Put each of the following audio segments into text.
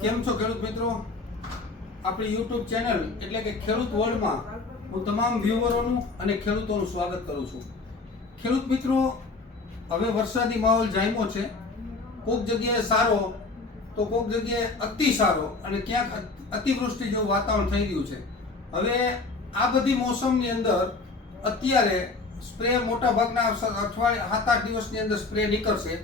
કેમ છો ખેડૂત મિત્રો? આપણી YouTube ચેનલ એટલે કે ખેડૂત વર્લ્ડમાં હું તમામ વ્યુઅરોનું અને ખેડૂતોનું સ્વાગત કરું છું. ખેડૂત મિત્રો, હવે વરસાદી માહોલ જામ્યો છે. કોઈક જગ્યાએ સારો તો કોઈક જગ્યાએ અતિ સારો અને ક્યાંક અતિવૃષ્ટિ જેવું વાતાવરણ થઈ રહ્યું છે. હવે આ બધી મોસમની અંદર અત્યારે સ્પ્રે મોટા ભાગના અઠવાડિયા 7-8 દિવસની અંદર સ્પ્રે નીકળશે.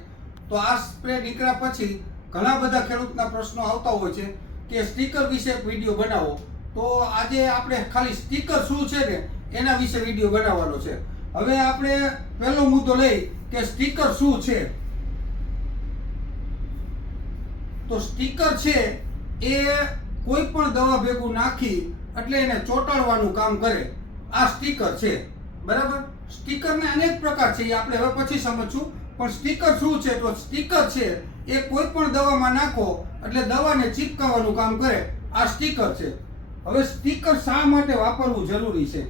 તો આ સ્પ્રે નીકળ્યા પછી ઘણા બધા ખેડૂતના પ્રશ્નો આવતા હોય છે કે સ્ટીકર વિશે એક વિડીયો બનાવો. તો આજે આપણે ખાલી સ્ટીકર શું છે ને એના વિશે વિડીયો બનાવવાનો છે. હવે આપણે પહેલો મુદ્દો લઈ કે સ્ટીકર શું છે. તો સ્ટીકર છે એ કોઈ પણ દવા ભેગું નાખી એટલે એને ચોંટાડવાનું કામ કરે. આ સ્ટીકર છે, બરાબર. સ્ટીકરના અનેક પ્રકાર છે, એ આપણે હવે પછી સમજશું. પણ સ્ટીકર શું છે? તો સ્ટીકર છે એ કોઈ પણ દવામાં નાખો એટલે દવાને ચીપકાવવાનું કામ કરે. આ સ્ટીકર છે. હવે સ્ટીકર શા માટે વાપરવું જરૂરી છે?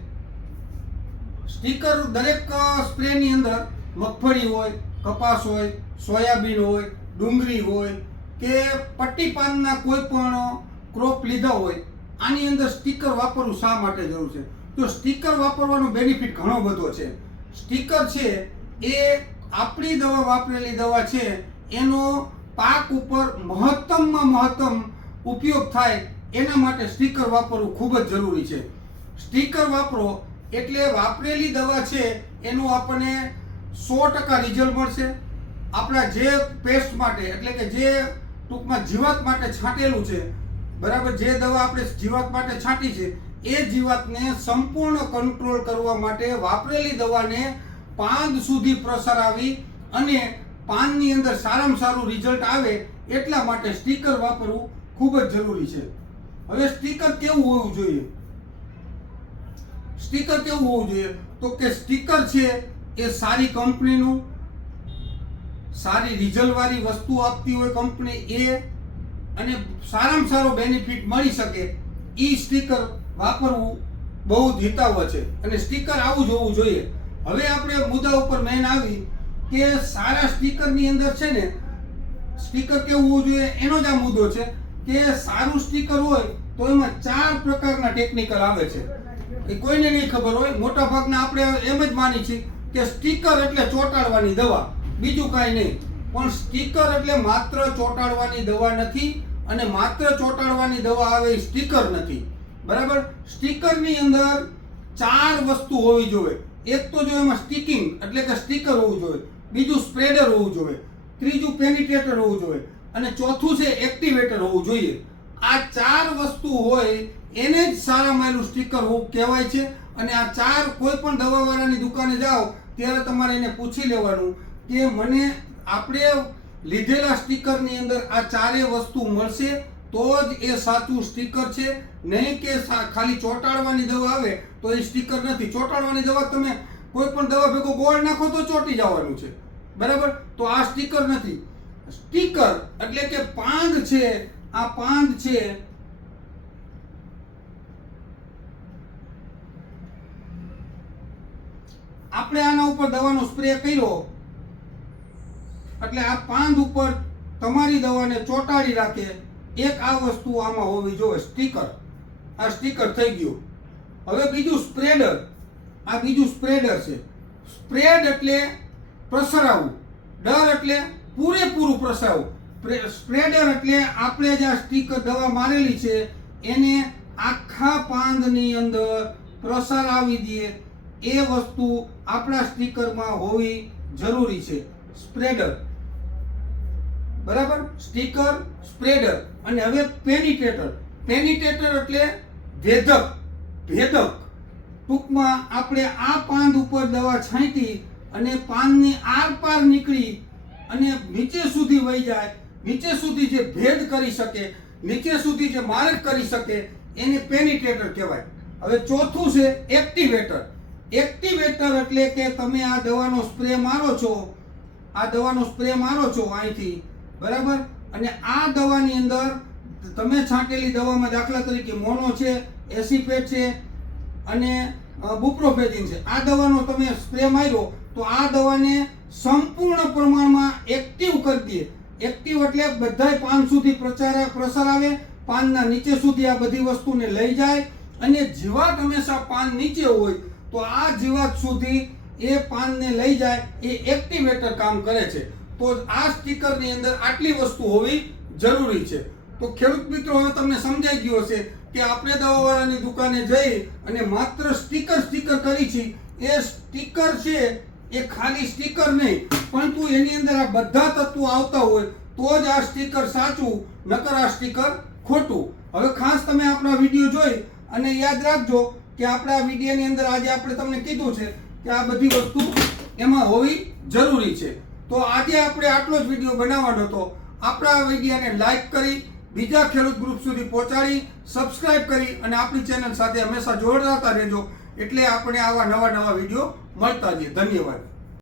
સ્ટીકર દરેક સ્પ્રેની અંદર મગફળી હોય, કપાસ હોય, સોયાબીન હોય, ડુંગળી હોય કે પટ્ટી પાનના કોઈ પણ ક્રોપ લીધા હોય, આની અંદર સ્ટીકર વાપરવું શા માટે જરૂર છે? તો સ્ટીકર વાપરવાનો બેનિફિટ ઘણો બધો છે. સ્ટીકર છે એ આપણી દવા, વાપરેલી દવા છે એનો પાક ઉપર મહત્તમમાં મહત્તમ ઉપયોગ થાય એના માટે સ્ટીકર વાપરવું ખૂબ જ જરૂરી છે. સ્ટીકર વાપરો એટલે વાપરેલી દવા છે એનું આપણને 100% રિઝલ્ટ મળશે. આપણા જે પેસ્ટ માટે એટલે કે જે ટૂંકમાં જીવાત માટે છાંટેલું છે, બરાબર, જે દવા આપણે જીવાત માટે છાંટી છે એ જીવાતને સંપૂર્ણ કંટ્રોલ કરવા માટે વાપરેલી દવાને પાંદ સુધી પ્રસરાવી અને પાનની અંદર સારામાં સારું રિઝલ્ટ આવે એટલા માટે સ્ટીકર વાપરવું ખૂબ જ જરૂરી છે. હવે સ્ટીકર કેવું હોવું જોઈએ? સ્ટીકર કેવું હોવું જોઈએ? તો કે સ્ટીકર છે એ સારી કંપનીનું, સારી રિઝલ્ટવાળી વસ્તુ આપતી હોય કંપની એ, અને સારામાં સારો બેનિફિટ મળી શકે એ સ્ટીકર વાપરવું બહુ જ હિતાવહ છે. અને સ્ટીકર આવું જ હોવું જોઈએ. હવે આપણે મુદ્દા ઉપર મેન આવી કે સારા સ્ટીકરની અંદર છે ને સ્ટીકર કેવું હોવું જોઈએ એનો જ આ મુદ્દો છે કે સારું સ્ટીકર હોય તો એમાં 4 પ્રકારના ટેકનિકલ આવે છે. એ કોઈને નહીં ખબર હોય. મોટા ભાગના આપણે એમ જ માની છીએ કે સ્ટીકર એટલે ચોંટાડવાની દવા, બીજું કાંઈ નહીં. પણ સ્ટીકર એટલે માત્ર ચોંટાડવાની દવા નથી અને માત્ર ચોંટાડવાની દવા આવે એ સ્ટીકર નથી, બરાબર. સ્ટીકરની અંદર 4 વસ્તુ હોવી જોઈએ. એક તો જો એમાં સ્ટીકિંગ એટલે કે સ્ટીકર હોવું જોઈએ, બીજું સ્પ્રેડર હોવું જોઈએ, ત્રીજું પેનિટ્રેટર હોવું જોઈએ અને ચોથું છે એક્ટિવેટર હોવું જોઈએ. આ 4 વસ્તુ હોય એને જ સારા માયલું સ્ટીકર હોવું કહેવાય છે. અને આ 4 કોઈ પણ દવાવાળાની દુકાને જાઓ ત્યારે તમારે એને પૂછી લેવાનું કે મને આપણે લીધેલા સ્ટીકરની અંદર આ 4 વસ્તુ મળશે તો જ એ સાચું સ્ટીકર છે. નહીં કે ખાલી ચોંટાડવાની દવા આવે તો એ સ્ટીકર નથી. ચોંટાડવાની દવા તમે કોઈ પણ દવા ભેગો ગોળ નાખો તો ચોંટી જવાનું છે, બરાબર. તો આ સ્ટીકર નથી. સ્ટીકર એટલે કે પાંદ છે. આ પાંદ છે આપણે આના ઉપર દવાનો સ્પ્રે કર્યો એટલે આ પાંદ ઉપર તમારી દવાને ચોંટાડી રાખે. એક આ વસ્તુ આમાં હોવી જોઈએ, સ્ટીકર. આ સ્ટીકર થઈ ગયું. હવે બીજું સ્પ્રેડર. આ બીજું સ્પ્રેડર છે. સ્પ્રેડ એટલે પ્રસરાવવું, ડર એટલે પૂરેપૂરું પ્રસરાવવું. સ્પ્રેડર એટલે આપણે જે આ સ્ટીકર દવા મારેલી છે એને આખા પાંદની અંદર પ્રસરાવી દઈએ. એ વસ્તુ આપણા સ્ટીકરમાં હોવી જરૂરી છે. સ્પ્રેડર, બરાબર. Sticker, spreader. અને હવે પેનિટ્રેટર. પેનિટ્રેટર એટલે ભેદક, ભેદક. ટૂંકમાં આપણે આ પાંદ ઉપર દવા છાંટી અને પાનની આરપાર નીકળી અને નીચે સુધી વહી જાય, નીચે સુધી જે ભેદ કરી શકે, નીચે સુધી જે મારક કરી શકે એને પેનિટ્રેટર કહેવાય. હવે ચોથું છે એક્ટિવેટર. એક્ટિવેટર એટલે કે તમે આ દવાનો સ્પ્રે મારો છો, આ દવાનો સ્પ્રે મારો છો અહીંથી, બરાબર. અને આ દવાની અંદર તમે છાંટેલી દવામાં દાખલા તરીકે મોનો છે, એસિપેટ છે અને બુપ્રોફેજિન છે. આ દવાનો તમે સ્પ્રે માર્યો તો આ દવાને સંપૂર્ણ પ્રમાણમાં એક્ટિવ કરી દે. એક્ટિવ એટલે બધાય પાન સુધી પ્રસરાવે, પાનના નીચે સુધી આ બધી વસ્તુને લઈ જાય અને જીવાત હંમેશા પાન નીચે હોય તો આ જીવાત સુધી એ પાનને લઈ જાય એ એક્ટિવેટર કામ કરે છે. તો આ સ્ટીકરની અંદર આટલી વસ્તુ હોવી જરૂરી છે. તો ખેડૂત મિત્રો હવે તમને સમજાઈ ગયો હશે કે આપણે દવાવાળાની દુકાને જઈ અને માત્ર સ્ટીકર કરી છે. એ સ્ટીકર છે એ ખાલી સ્ટીકર નહીં, પરંતુ એની અંદર આ બધા તત્વો આવતા હોય તો જ આ સ્ટીકર સાચું, નકર આ સ્ટીકર ખોટું. હવે ખાસ તમે આપણા વિડીયો જોઈ અને યાદ રાખજો કે આપણા વિડીયોની અંદર આજે આપણે તમને કીધું છે કે આ બધી વસ્તુ એમાં હોવી જરૂરી છે. તો આજે આપણે આટલો જ વિડીયો બનાવવાનો હતો. આપણા વિડીયોને લાઈક કરી, બીજા ખેડૂત ગ્રુપ સુધી પહોંચાડી, સબસ્ક્રાઇબ કરી અને આપણી ચેનલ સાથે હંમેશા જોડાતા રહેજો, એટલે આપણે આવા નવા વિડીયો મળતા રહીએ. ધન્યવાદ.